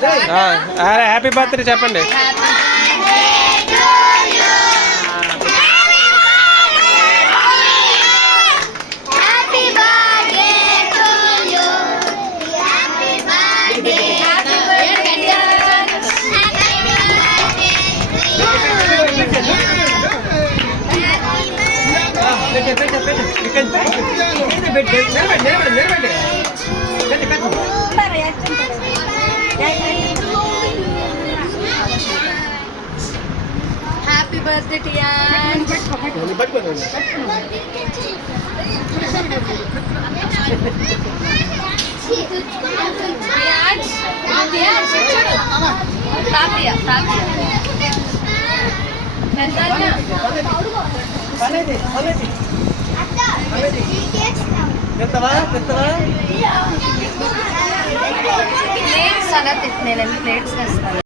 Happy birthday చెప్పండి. Happy birthday Tian. Plates అలా నేను ప్లేట్స్ వేస్తాను.